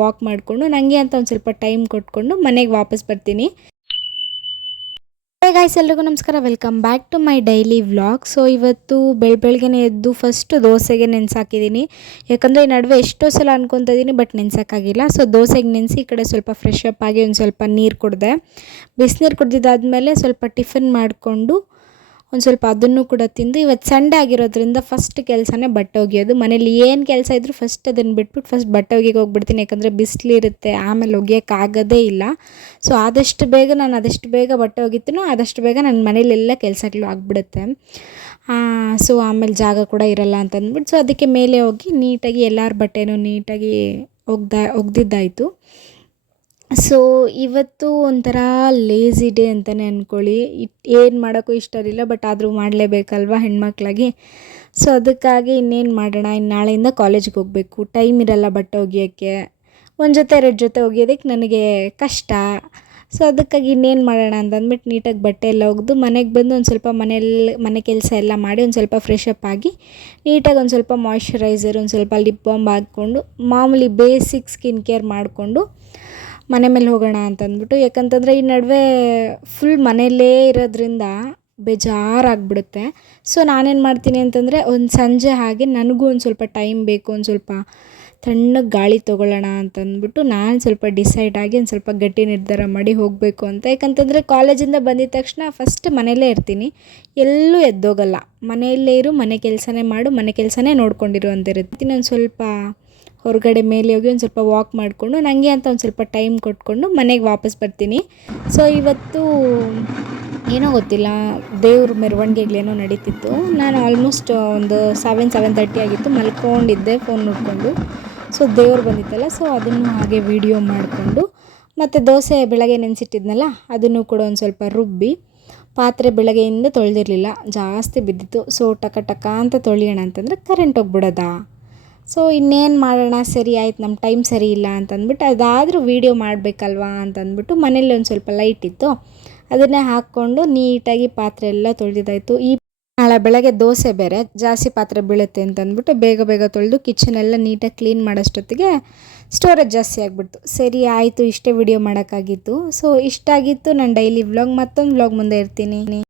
Walk ಮಾಡಿಕೊಂಡು ನನಗೆ ಅಂತ ಒಂದು ಸ್ವಲ್ಪ ಟೈಮ್ ಕೊಟ್ಕೊಂಡು ಮನೆಗೆ ವಾಪಸ್ ಬರ್ತೀನಿ. ಹೇ ಗಾಯ್ಸ್, ಎಲ್ರಿಗೂ ನಮಸ್ಕಾರ. Welcome back to my daily vlog. So ಇವತ್ತು ಬೆಳಗ್ಗೆನೇ ಎದ್ದು ಫಸ್ಟು ದೋಸೆಗೆ ನೆನೆಸಾಕಿದ್ದೀನಿ. ಯಾಕಂದರೆ ಈ ನಡುವೆ ಎಷ್ಟೋ ಸಲ ಅನ್ಕೊತಾ ಇದ್ದೀನಿ, ಬಟ್ ನೆನೆಸೋಕ್ಕಾಗಿಲ್ಲ. ಸೊ ದೋಸೆಗೆ ನೆನೆಸಿ ಈ ಕಡೆ ಸ್ವಲ್ಪ ಫ್ರೆಶ್ ಅಪ್ ಆಗಿ ಒಂದು ಸ್ವಲ್ಪ ನೀರು ಕುಡಿದೆ. ಬಿಸಿನೀರು ಕುಡಿದಿದ್ದಾದಮೇಲೆ ಸ್ವಲ್ಪ ಟಿಫನ್ ಮಾಡಿಕೊಂಡು ಒಂದು ಸ್ವಲ್ಪ ಅದನ್ನು ಕೂಡ ತಿಂದು, ಇವತ್ತು ಸಂಡೇ ಆಗಿರೋದ್ರಿಂದ ಫಸ್ಟ್ ಕೆಲಸನೇ ಬಟ್ಟೆ ಒಗೆಯೋದು. ಮನೇಲಿ ಏನು ಕೆಲಸ ಇದ್ದರೂ ಫಸ್ಟ್ ಅದನ್ನು ಬಿಟ್ಬಿಟ್ಟು ಫಸ್ಟ್ ಬಟ್ಟೆ ಒಗೆಯೋಕೆ ಹೋಗ್ಬಿಡ್ತೀನಿ. ಯಾಕಂದರೆ ಬಿಸಿಲಿರುತ್ತೆ, ಆಮೇಲೆ ಒಗೆಯೋಕ್ಕಾಗೋದೇ ಇಲ್ಲ. ಸೊ ಆದಷ್ಟು ಬೇಗ ಬಟ್ಟೆ ಒಗಿತೀನೋ ಆದಷ್ಟು ಬೇಗ ನನ್ನ ಮನೇಲೆಲ್ಲ ಕೆಲಸಗಳು ಆಗಿಬಿಡುತ್ತೆ. ಸೊ ಆಮೇಲೆ ಜಾಗ ಕೂಡ ಇರಲ್ಲ ಅಂತ ಅಂದ್ಬಿಟ್ಟು ಸೊ ಅದಕ್ಕೆ ಮೇಲೆ ಹೋಗಿ ನೀಟಾಗಿ ಎಲ್ಲರ ಬಟ್ಟೆನೂ ನೀಟಾಗಿ ಒಗ್ದಿದ್ದಾಯಿತು. ಸೊ ಇವತ್ತು ಒಂಥರ ಲೇಝಿ ಡೇ ಅಂತಲೇ ಅಂದ್ಕೊಳ್ಳಿ. ಏನು ಮಾಡೋಕ್ಕೂ ಇಷ್ಟ ಇರಲಿಲ್ಲ, ಬಟ್ ಆದರೂ ಮಾಡಲೇಬೇಕಲ್ವ ಹೆಣ್ಮಕ್ಳಾಗಿ. ಸೊ ಅದಕ್ಕಾಗಿ ಇನ್ನೇನು ಮಾಡೋಣ, ಇನ್ನು ನಾಳೆಯಿಂದ ಕಾಲೇಜಿಗೆ ಹೋಗಬೇಕು, ಟೈಮ್ ಇರಲ್ಲ ಬಟ್ಟೆ ಒಗೆಯೋಕ್ಕೆ. ಒಂದು ಜೊತೆ 2 ಜೊತೆ ಒಗೆಯೋದಕ್ಕೆ ನನಗೆ ಕಷ್ಟ. ಸೊ ಅದಕ್ಕಾಗಿ ಇನ್ನೇನು ಮಾಡೋಣ ಅಂತಂದ್ಬಿಟ್ಟು ನೀಟಾಗಿ ಬಟ್ಟೆ ಎಲ್ಲ ಒಗೆದು ಮನೆಗೆ ಬಂದು ಒಂದು ಸ್ವಲ್ಪ ಮನೆ ಕೆಲಸ ಎಲ್ಲ ಮಾಡಿ ಒಂದು ಸ್ವಲ್ಪ ಫ್ರೆಶ್ ಅಪ್ ಆಗಿ ನೀಟಾಗಿ ಒಂದು ಸ್ವಲ್ಪ ಮಾಯ್ಶ್ಚರೈಸರ್, ಒಂದು ಸ್ವಲ್ಪ ಲಿಪ್ ಬಾಮ್ ಹಾಕ್ಕೊಂಡು ಮಾಮೂಲಿ ಬೇಸಿಕ್ ಸ್ಕಿನ್ ಕೇರ್ ಮಾಡಿಕೊಂಡು ಮನೆ ಮೇಲೆ ಹೋಗೋಣ ಅಂತಂದ್ಬಿಟ್ಟು. ಯಾಕಂತಂದರೆ ಈ ನಡುವೆ ಫುಲ್ ಮನೆಯಲ್ಲೇ ಇರೋದ್ರಿಂದ ಬೇಜಾರಾಗ್ಬಿಡುತ್ತೆ. ಸೊ ನಾನೇನು ಮಾಡ್ತೀನಿ ಅಂತಂದರೆ ಒಂದು ಸಂಜೆ ಹಾಗೆ ನನಗೂ ಒಂದು ಸ್ವಲ್ಪ ಟೈಮ್ ಬೇಕು, ಒಂದು ಸ್ವಲ್ಪ ತಣ್ಣಗೆ ಗಾಳಿ ತೊಗೊಳ್ಳೋಣ ಅಂತಂದ್ಬಿಟ್ಟು ನಾನು ಸ್ವಲ್ಪ ಡಿಸೈಡ್ ಆಗಿ ಒಂದು ಸ್ವಲ್ಪ ಗಟ್ಟಿ ನಿರ್ಧಾರ ಮಾಡಿ ಹೋಗಬೇಕು ಅಂತ. ಯಾಕಂತಂದರೆ ಕಾಲೇಜಿಂದ ಬಂದಿದ ತಕ್ಷಣ ಫಸ್ಟ್ ಮನೆಯಲ್ಲೇ ಇರ್ತೀನಿ, ಎಲ್ಲೂ ಎದ್ದೋಗಲ್ಲ. ಮನೆಯಲ್ಲೇ ಇರು, ಮನೆ ಕೆಲಸನೇ ಮಾಡು, ಮನೆ ಕೆಲಸನೇ ನೋಡ್ಕೊಂಡಿರು ಅಂತಿರುತ್ತೆ. ಒಂದು ಸ್ವಲ್ಪ ಹೊರಗಡೆ ಮೇಲೆ ಹೋಗಿ ಒಂದು ಸ್ವಲ್ಪ ವಾಕ್ ಮಾಡಿಕೊಂಡು ನನಗೆ ಅಂತ ಒಂದು ಸ್ವಲ್ಪ ಟೈಮ್ ಕೊಟ್ಕೊಂಡು ಮನೆಗೆ ವಾಪಸ್ ಬರ್ತೀನಿ. ಸೊ ಇವತ್ತು ಏನೋ ಗೊತ್ತಿಲ್ಲ, ದೇವ್ರ ಮೆರವಣಿಗೆಗಳೇನೋ ನಡೀತಿತ್ತು. ನಾನು ಆಲ್ಮೋಸ್ಟ್ ಒಂದು 7:30 ಆಗಿತ್ತು, ಮಲ್ಕೊಂಡಿದ್ದೆ ಫೋನ್ ನೋಡಿಕೊಂಡು. ಸೊ ದೇವ್ರು ಬಂದಿತ್ತಲ್ಲ, ಸೊ ಅದನ್ನು ಹಾಗೆ ವಿಡಿಯೋ ಮಾಡಿಕೊಂಡು ಮತ್ತು ದೋಸೆ ಬೆಳಗ್ಗೆ ನೆನೆಸಿಟ್ಟಿದ್ನಲ್ಲ ಅದನ್ನು ಕೂಡ ಒಂದು ಸ್ವಲ್ಪ ರುಬ್ಬಿ, ಪಾತ್ರೆ ಬೆಳಗ್ಗೆಯಿಂದ ತೊಳೆದಿರಲಿಲ್ಲ, ಜಾಸ್ತಿ ಬಿದ್ದಿತ್ತು. ಸೊ ಟಕ ಅಂತ ತೊಳೆಯೋಣ ಅಂತಂದರೆ ಕರೆಂಟ್ ಹೋಗ್ಬಿಡೋದಾ. ಸೊ ಇನ್ನೇನು ಮಾಡೋಣ, ಸರಿ ಆಯ್ತು, ನಮ್ಮ ಟೈಮ್ ಸರಿ ಇಲ್ಲ ಅಂತಂದ್ಬಿಟ್ಟು ಅದಾದರೂ ವೀಡಿಯೋ ಮಾಡಬೇಕಲ್ವಾ ಅಂತಂದ್ಬಿಟ್ಟು ಮನೇಲಿ ಒಂದು ಸ್ವಲ್ಪ ಲೈಟ್ ಇತ್ತು, ಅದನ್ನೇ ಹಾಕ್ಕೊಂಡು ನೀಟಾಗಿ ಪಾತ್ರೆ ಎಲ್ಲ ತೊಳೆದಿದ್ದಾಯಿತು. ನಾಳೆ ಬೆಳಗ್ಗೆ ದೋಸೆ ಬೇರೆ ಜಾಸ್ತಿ ಪಾತ್ರೆ ಬೀಳುತ್ತೆ ಅಂತಂದ್ಬಿಟ್ಟು ಬೇಗ ತೊಳೆದು ಕಿಚನೆಲ್ಲ ನೀಟಾಗಿ ಕ್ಲೀನ್ ಮಾಡೋಷ್ಟೊತ್ತಿಗೆ ಸ್ಟೋರೇಜ್ ಜಾಸ್ತಿ ಆಗಿಬಿಡ್ತು. ಸರಿ ಆಯಿತು, ಇಷ್ಟೇ ವಿಡಿಯೋ ಮಾಡೋಕ್ಕಾಗಿತ್ತು. ಸೊ ಇಷ್ಟಾಗಿತ್ತು ನನ್ನ ಡೈಲಿ ವ್ಲಾಗ್. ಮತ್ತೊಂದು ವ್ಲಾಗ್ ಮುಂದೆ ಇರ್ತೀನಿ.